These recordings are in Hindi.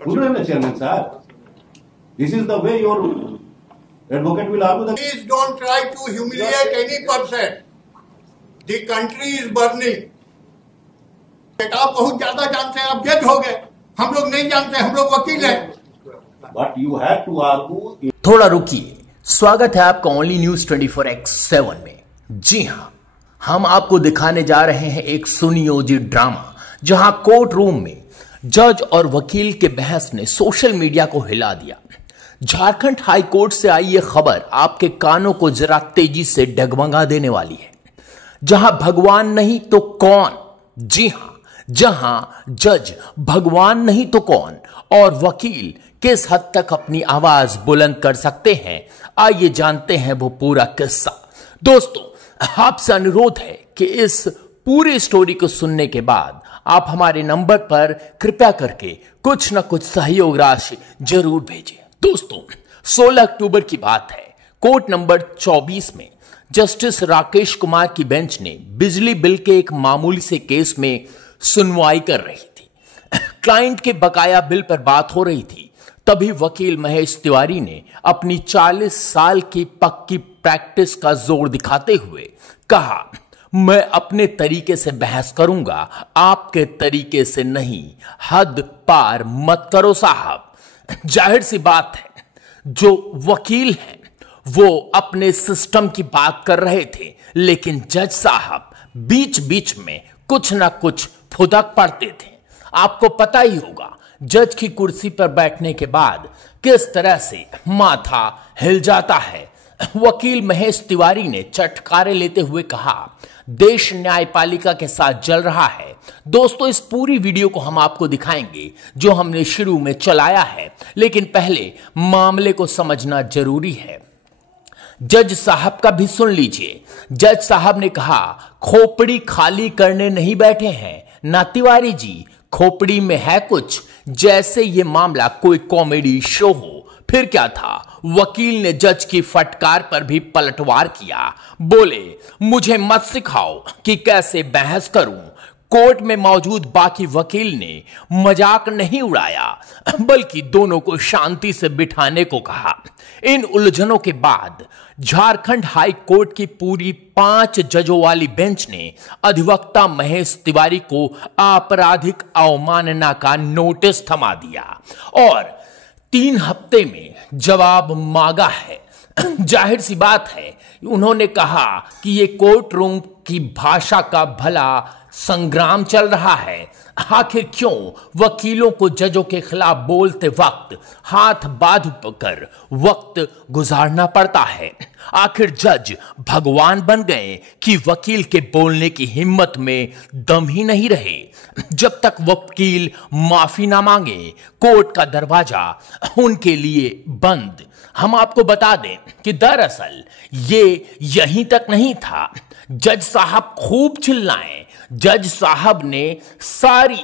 Good evening, Chairman, sir. This is the way your advocate will argue. Please don't try to humiliate any person. The country is burning. आप बहुत ज्यादा जानते हैं, आप जज हो गए, हम लोग नहीं जानते, हम लोग वकील हैं। But you have to argue. थोड़ा रुकिए, स्वागत है आपका ओनली न्यूज 24x7 में। जी हाँ, हम आपको दिखाने जा रहे हैं एक सुनियोजित ड्रामा, जहां कोर्ट रूम में जज और वकील के बहस ने सोशल मीडिया को हिला दिया। झारखंड हाई कोर्ट से आई यह खबर आपके कानों को जरा तेजी से डगमगा देने वाली है। जहां भगवान नहीं तो कौन, जी हां, जहां जज भगवान नहीं तो कौन और वकील किस हद तक अपनी आवाज बुलंद कर सकते हैं, आइए जानते हैं वो पूरा किस्सा। दोस्तों, आपसे अनुरोध है कि इस पूरी स्टोरी को सुनने के बाद आप हमारे नंबर पर कृपया करके कुछ न कुछ सहयोग राशि जरूर भेजें। दोस्तों, 16 अक्टूबर की बात है। कोर्ट नंबर 24 में जस्टिस राकेश कुमार की बेंच ने बिजली बिल के एक मामूली से केस में सुनवाई कर रही थी। क्लाइंट के बकाया बिल पर बात हो रही थी। तभी वकील महेश तिवारी ने अपनी 40 साल की पक्की प्रैक्टिस का जोर दिखाते हुए कहा, मैं अपने तरीके से बहस करूंगा, आपके तरीके से नहीं, हद पार मत करो साहब। जाहिर सी बात है, जो वकील हैं वो अपने सिस्टम की बात कर रहे थे, लेकिन जज साहब बीच बीच में कुछ ना कुछ फुदक पड़ते थे। आपको पता ही होगा, जज की कुर्सी पर बैठने के बाद किस तरह से माथा हिल जाता है। वकील महेश तिवारी ने चटकारे लेते हुए कहा, देश न्यायपालिका के साथ जल रहा है। दोस्तों, इस पूरी वीडियो को हम आपको दिखाएंगे जो हमने शुरू में चलाया है, लेकिन पहले मामले को समझना जरूरी है। जज साहब का भी सुन लीजिए। जज साहब ने कहा, खोपड़ी खाली करने नहीं बैठे हैं ना तिवारी जी, खोपड़ी में है कुछ, जैसे ये मामला कोई कॉमेडी शो हो। फिर क्या था, वकील ने जज की फटकार पर भी पलटवार किया। बोले, मुझे मत सिखाओ कि कैसे बहस करूं। कोर्ट में मौजूद बाकी वकील ने मजाक नहीं उड़ाया, बल्कि दोनों को शांति से बिठाने को कहा। इन उलझनों के बाद झारखंड हाई कोर्ट की पूरी 5 जजों वाली बेंच ने अधिवक्ता महेश तिवारी को आपराधिक अवमानना का नोटिस थमा दिया और 3 हफ्ते में जवाब मांगा है। जाहिर सी बात है, उन्होंने कहा कि ये कोर्ट रूम की भाषा का भला संग्राम चल रहा है। आखिर क्यों वकीलों को जजों के खिलाफ बोलते वक्त हाथ बांध कर वक्त गुजारना पड़ता है? आखिर जज भगवान बन गए कि वकील के बोलने की हिम्मत में दम ही नहीं रहे। जब तक वकील माफी ना मांगे, कोर्ट का दरवाजा उनके लिए बंद। हम आपको बता दें कि दरअसल ये यहीं तक नहीं था। जज साहब खूब चिल्लाए। जज साहब ने सारी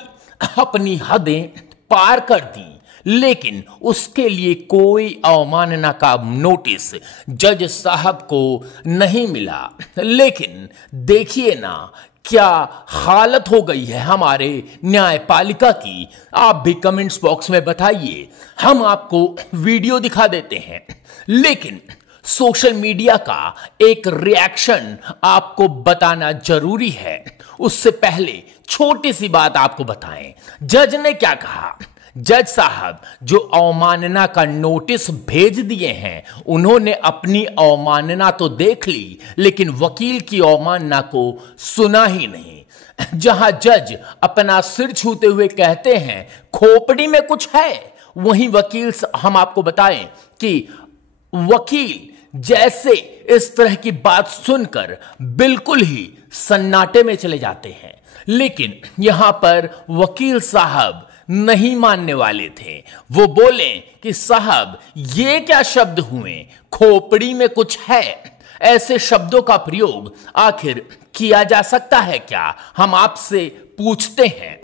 अपनी हदें पार कर दी, लेकिन उसके लिए कोई अवमानना का नोटिस जज साहब को नहीं मिला। लेकिन देखिए ना, क्या हालत हो गई है हमारे न्यायपालिका की। आप भी कमेंट्स बॉक्स में बताइए, हम आपको वीडियो दिखा देते हैं। लेकिन सोशल मीडिया का एक रिएक्शन आपको बताना जरूरी है। उससे पहले छोटी सी बात आपको बताएं, जज ने क्या कहा। जज साहब जो अवमानना का नोटिस भेज दिए हैं, उन्होंने अपनी अवमानना तो देख ली, लेकिन वकील की अवमानना को सुना ही नहीं। जहां जज अपना सिर छूते हुए कहते हैं खोपड़ी में कुछ है, वहीं वकील, हम आपको बताएं कि वकील जैसे इस तरह की बात सुनकर बिल्कुल ही सन्नाटे में चले जाते हैं। लेकिन यहां पर वकील साहब नहीं मानने वाले थे। वो बोले कि साहब ये क्या शब्द हुए, खोपड़ी में कुछ है। ऐसे शब्दों का प्रयोग आखिर किया जा सकता है क्या? हम आपसे पूछते हैं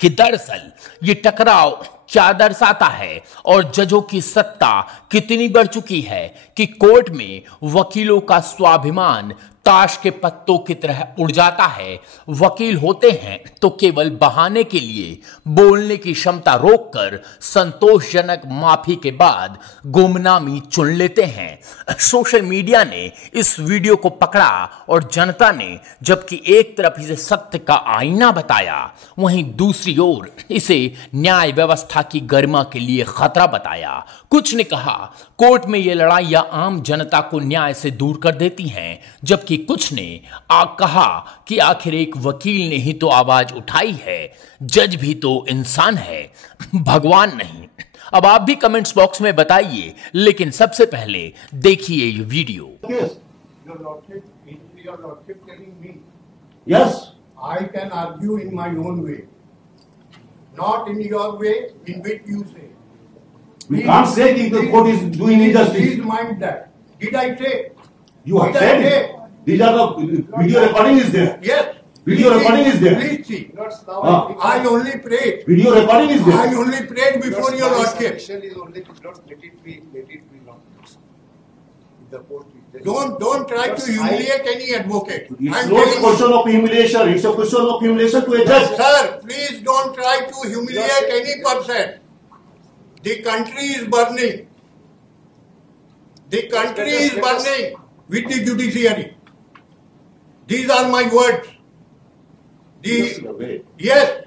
कि दरअसल ये टकराव क्या दर्शाता है और जजों की सत्ता कितनी बढ़ चुकी है कि कोर्ट में वकीलों का स्वाभिमान ताश के पत्तों की तरह उड़ जाता है। वकील होते हैं तो केवल बहाने के लिए बोलने की क्षमता रोककर संतोषजनक माफी के बाद गुमनामी चुन लेते हैं। सोशल मीडिया ने इस वीडियो को पकड़ा और जनता ने जबकि एक तरफ इसे सत्य का आईना बताया, वहीं दूसरी ओर इसे न्याय व्यवस्था की गरिमा के लिए खतरा बताया। कुछ ने कहा कोर्ट में ये लड़ाइयां आम जनता को न्याय से दूर कर देती हैं, जबकि कुछ ने कहा कि आखिर एक वकील ने ही तो आवाज उठाई है, जज भी तो इंसान है, भगवान नहीं। अब आप भी कमेंट्स बॉक्स में बताइए, लेकिन सबसे पहले देखिए ये video. Yes. I can argue in my own way, not in your way in which you say. We can't say that the court is doing injustice. Please mind that. Did I say? You have Did I said say? it. These are the video recording is there. Yes. Video Please recording see. is there. Please see. Ah. I only prayed. Video recording is I there. only prayed before your lordship. Is only to not let it be long. The court is Don't try to humiliate any advocate. It's I'm not a telling you. question of humiliation. It's a question of humiliation to a judge. Sir, please don't try to humiliate any person. The country is burning. The country is burning with the judiciary. These are my words. Yes, wait. Yes.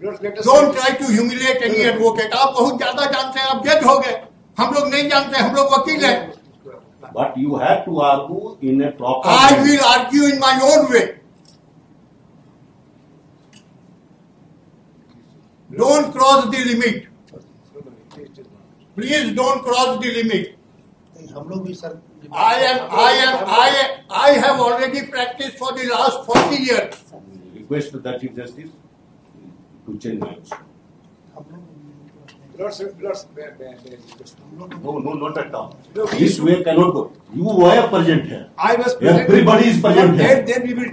let us Don't try to humiliate any advocate. आप बहुत ज्यादा जानते हैं, आप जज हो गए, हम लोग नहीं जानते, हम लोग वकील हैं। But you have to argue in a proper I way. will argue in my own way. Don't cross the limit. Please don't cross the limit. हम लोग भी sir I have already practiced for the last 40 years. Request to the Chief Justice to change minds. No, not at all. This way cannot go. You were present here. I was present. Everybody is present here. Then we will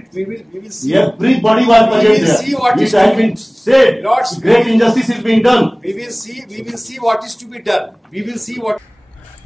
see. Everybody was present will here. see what It is has to been said. Lord's Great injustice is being done. We will see what is to be done. We will see what.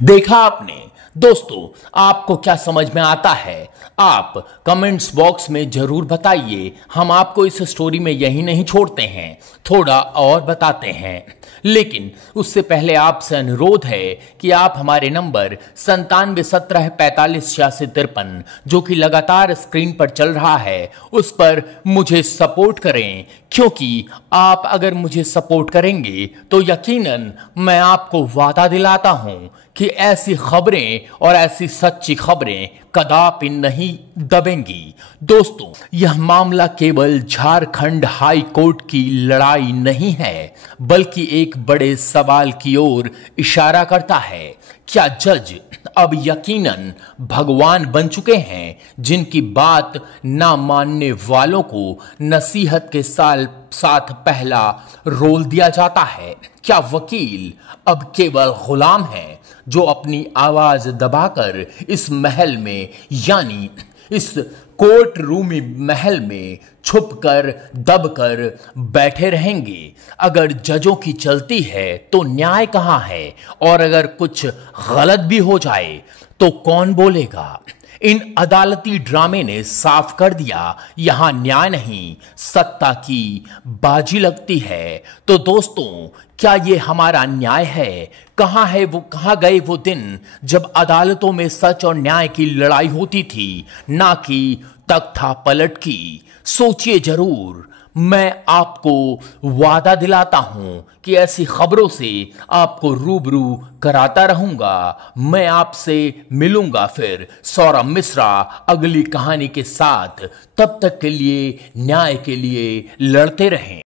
देखा आपने दोस्तों, आपको क्या समझ में आता है? आप कमेंट्स बॉक्स में जरूर बताइए। हम आपको इस स्टोरी में यही नहीं छोड़ते हैं, थोड़ा और बताते हैं, लेकिन उससे पहले आपसे अनुरोध है कि आप हमारे नंबर 9717458653 जो कि लगातार स्क्रीन पर चल रहा है, उस पर मुझे सपोर्ट करें, क्योंकि आप अगर मुझे सपोर्ट करेंगे तो यकीनन मैं आपको वादा दिलाता हूं कि ऐसी खबरें और ऐसी सच्ची खबरें कदापि नहीं दबेंगी। दोस्तों, यह मामला केवल झारखंड हाई कोर्ट की लड़ाई नहीं है, बल्कि एक बड़े सवाल की ओर इशारा करता है। क्या जज अब यकीनन भगवान बन चुके हैं, जिनकी बात ना मानने वालों को नसीहत के साथ पहला रोल दिया जाता है? क्या वकील अब केवल गुलाम हैं, जो अपनी आवाज दबाकर इस महल में, यानी इस कोर्ट रूमी महल में छुपकर दबकर बैठे रहेंगे? अगर जजों की चलती है तो न्याय कहां है? और अगर कुछ गलत भी हो जाए तो कौन बोलेगा? इन अदालती ड्रामे ने साफ कर दिया, यहां न्याय नहीं, सत्ता की बाजी लगती है। तो दोस्तों, क्या ये हमारा न्याय है? कहां गए वो दिन जब अदालतों में सच और न्याय की लड़ाई होती थी, ना कि तख्ता पलट की? सोचिए जरूर। मैं आपको वादा दिलाता हूं कि ऐसी खबरों से आपको रूबरू कराता रहूंगा। मैं आपसे मिलूंगा फिर सौरभ मिश्रा अगली कहानी के साथ। तब तक के लिए न्याय के लिए लड़ते रहें।